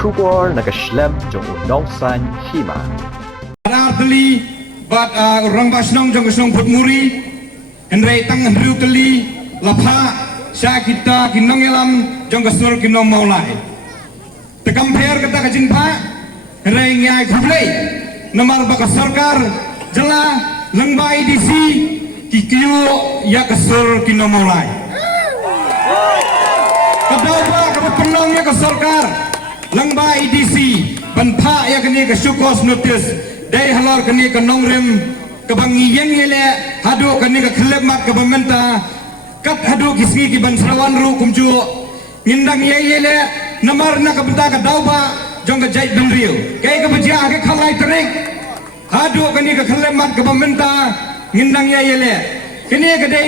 Kubor nakaslem jong unong san hima. Arteli bat orang basnong jong kesnong putmuri henry tang henry teli lapha sya kita kinong elam jong kesur kinong maulai tekam pher kata kajing pa henry ngai khublei nomor baka sarkar jela lengbai disi kikiyo ya kesur kinong maulai kadau ba kabat penong ya ke sarkar lengbai disi banpa ya kini ke syukos notice dari halor kini ke nongrem ke bangi yang ele hadu kini ke kelemat ke pementa kat hadu kisgi ki ban serawan ru kumju ngindang ye ele namar na ke benta ke dauba jong ke jait ben riu kai ke beja ke khalai terik hadu kini ke kelemat ke pementa ngindang ye ele kini ke dai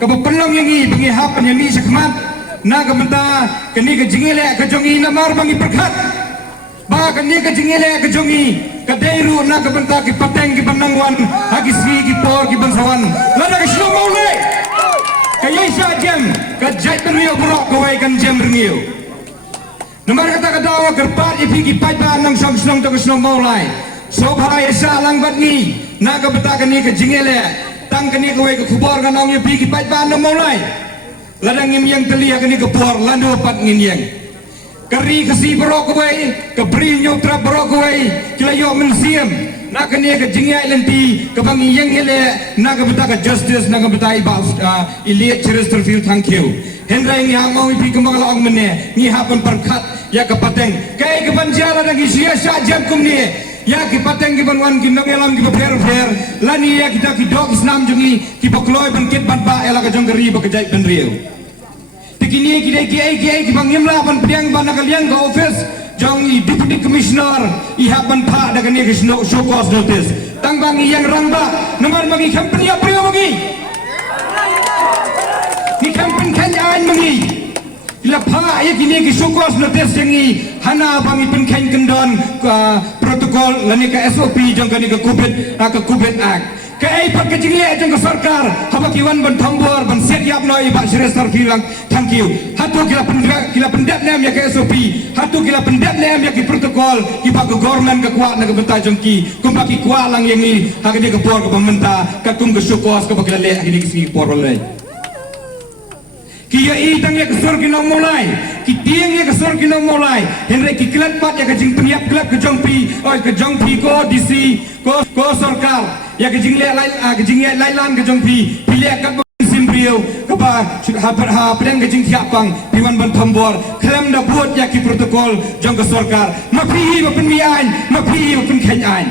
ke penlong yang i bangi hapan yang ni sekmat na ke benta kini ke jingele ke jongi namar bangi perkat ba kini ke jingele ke jongi kadairu na kabenta ki pateng ki banangwan hagi sgi ki por ki bansawan lada ki slow maule kayai sya jam ka jait rio burok kawai kan jam ringio nomor kata kadawa kerpat ipi ki paipa nang som snong to slow maulai so bhai sya lang bat ni na kabenta kani ke jingele tang kani kawai ke khubor kan ong ipi ki paipa nang maulai lada ngim yang telia kani ke por landu pat ngin yang kari kasi berokoi kebri nyotra berokoi kila yo mensiam nak kene ke jingai lenti ke bangi yang hele nak ke beta ke justice nak ke beta ibas iliat cheres terfil thank you hendrai ni hamau ipi kembang laong mene ni hapan perkat ya ke pateng kai ke banjara lagi sia sya jam kum ni ya ki pateng ki banwan ki nang elam ki fer lani ya kita ki dog islam jungi ki bakloi ban kit ban ba ela ke jong geri ba ke jai ben riu kini ki bang yamla ban priang ban nakaliang ke office jong i deputy commissioner i haban pha da kani ke show cause notice tang bang yang rangba nomor bagi company apa yang bagi ni company kan an bagi ila pha ya kini ke show cause notice yang i hana bang i pen kan kendon protokol lani ke SOP jong kani ke covid act kai pat ke jingle jong ke sarkar haba kiwan ban thambor ban set yap noi ba shres tar filang thank you hatu kila pendat nem ya ke SOP hatu kila pendat nem ya ke protokol ki ba ke government ke kuat na ke benta jong ki kum ba ki kuat lang yang ni ha ke ke por ke pementa ka kum ke syukos ke ba ke le ki ki por le ki ya i tang ya ke sur ki nong mulai ki tiang ya ke sur ki nong mulai henre ki klat pat ya ke jing peniap klap ke jong pi ko DC ko sarkar ya ke jingle lai lan ke jong pi pilih kat simbriu ke ba ha pedang ke jing tiapang piwan ban thambor klem da buat ya ki protokol jong ke sarkar ma pi ba pen mi ain ma pi ba pen khen ain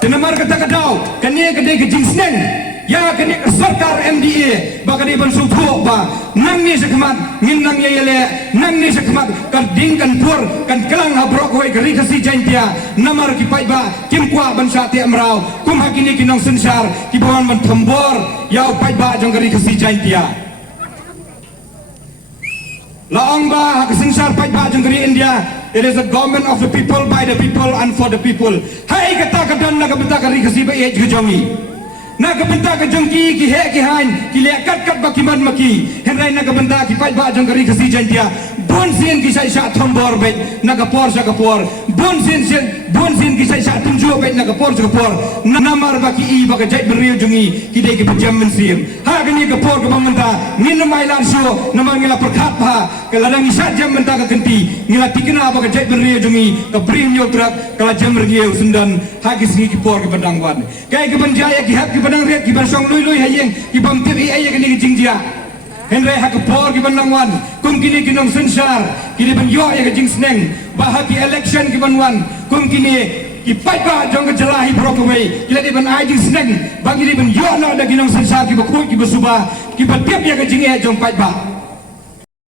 tenamar kata kadau kania ke de ke jing sneng ya kini sarkar MDA baka di ban supo ba nang ni sekmat ngin nang yele nang ni sekmat kan ding kan pur kan kelang habrok hoi geri kasi jantia namar ki pai ba kim kwa ban sate amrau kum hakini kinong sensar ki bawan ban thambor yau pai ba jong geri kasi jantia laong ba hak sensar pai ba jong geri India. It is a government of the people, by the people and for the people. Hai kata kadan na kabenta geri kasi ba e jongi na kabenta ka jongki ki he ki hain ki le kat bakiman maki henrai na kabenta ki pai ba jong gari kasi jantia bon sin ki sai sa thombor be na ka por sa ka por bon sin ki sai sa tunju be na ka por namar ba ki i ba ka jai beriu jongi ki de ki pejam mensim ha ka ni ka por ka mamenta ngin mai lan so na mangila perkat pa ka ladang isa jam menta ka kenti ngila tikna ba ka jai beriu jongi ka brin yo trak ka jam riu sundan ha ki singi ki por ka badangwan kai ka banjaya ki hak ki banang riat ki bansong lui hayeng ki bam tiri ay ka ni jingjia henry hak por ki banangwan kum kini kinong sensar kini ban yo ya ka jing sneng bahati election ki banwan kum kini ki pai ba jong ka jalahi brokaway kila di ban ay jing sneng bagi di ban yo na da kinong sensar ki ba ku ki ba suba ki ba tiap ya ka jing e jong pai ba